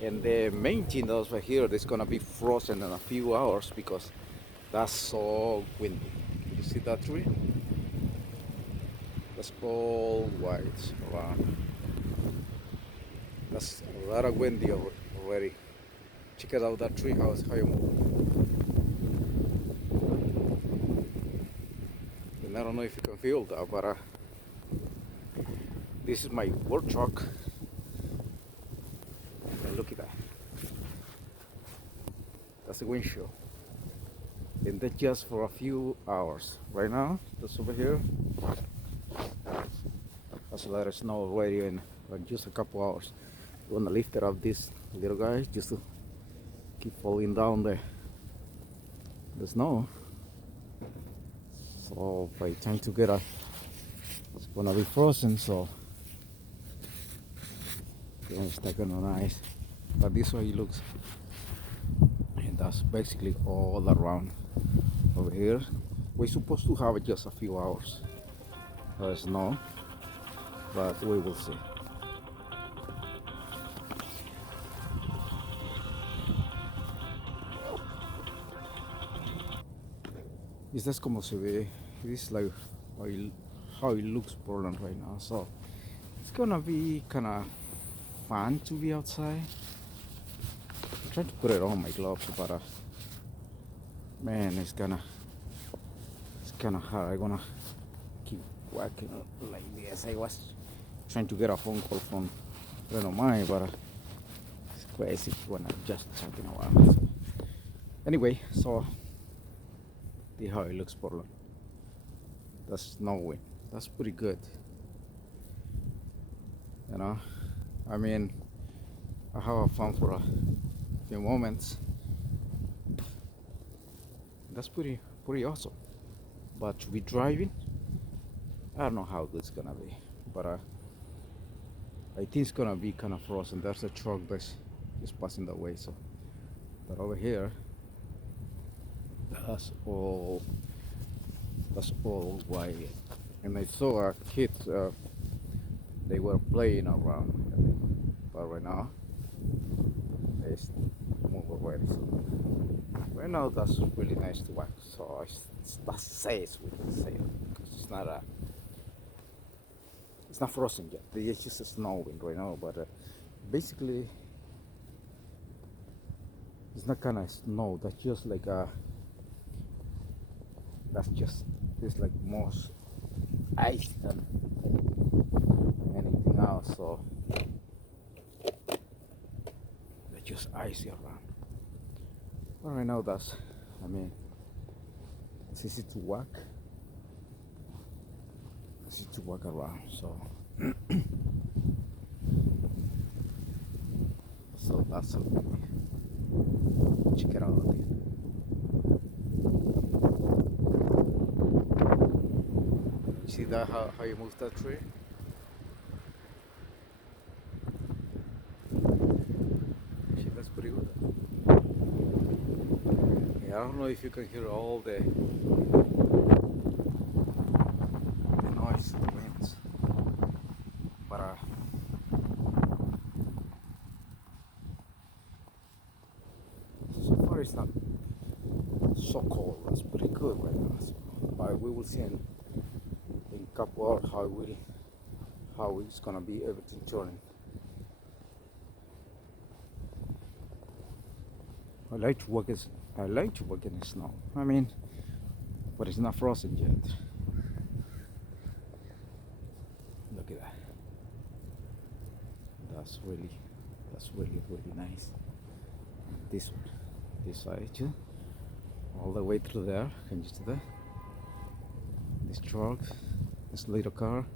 And the main thing over here is gonna be frozen in a few hours because that's so windy. You see that tree? That's all white around. That's a lot of windy already. Check it out that tree house how you move. And I don't know if you can feel that, but this is my work truck. And look at that. That's the windshield. And that's just for a few hours. Right now, that's over here. That's a lot of snow already in just a couple hours. I'm gonna lift it up this little guy just to keep falling down the snow. So by the time to get it's gonna be frozen, so it's not gonna nice. But this way it looks, and that's basically all around over here. We're supposed to have just a few hours snow, but we will see. Is this como se ve? This is like how it looks Portland right now. So it's gonna be kind of fun to be outside. I'm trying to put it on my gloves, but man, it's kind of hard. I'm gonna keep working like this. I was trying to get a phone call from a friend of mine, but it's crazy when I'm just talking about. So anyway, so see how it looks Portland. That's snowing. That's pretty good. You know, I mean, I have fun for a few moments. That's pretty awesome. But to be driving, I don't know how good it's gonna be. But I think it's gonna be kind of frozen. There's a truck that's just passing that way. So, but over here, that's all white. And I saw a kid. They were playing around, but right now it's move already. So right now that's really nice to watch. So that says we can say it because it's not frozen yet. It's just snowing right now, but basically it's not kind of snow. That's just like it's like more ice than anything else. So they're just icy around. But right now I mean, it's easy to walk. It's easy to walk around. So so that's okay. Check it out. See that how you move that tree? See, that's pretty good. Yeah, I don't know if you can hear all the noise, the winds, but so far it's not so cold. That's pretty good right now. So, but we will see in a couple hours how it's gonna be everything turning. I like to work in the snow. I mean, but it's not frozen yet. Look at that. That's really nice. This side too, all the way through there. Can you see that? This truck, this little car.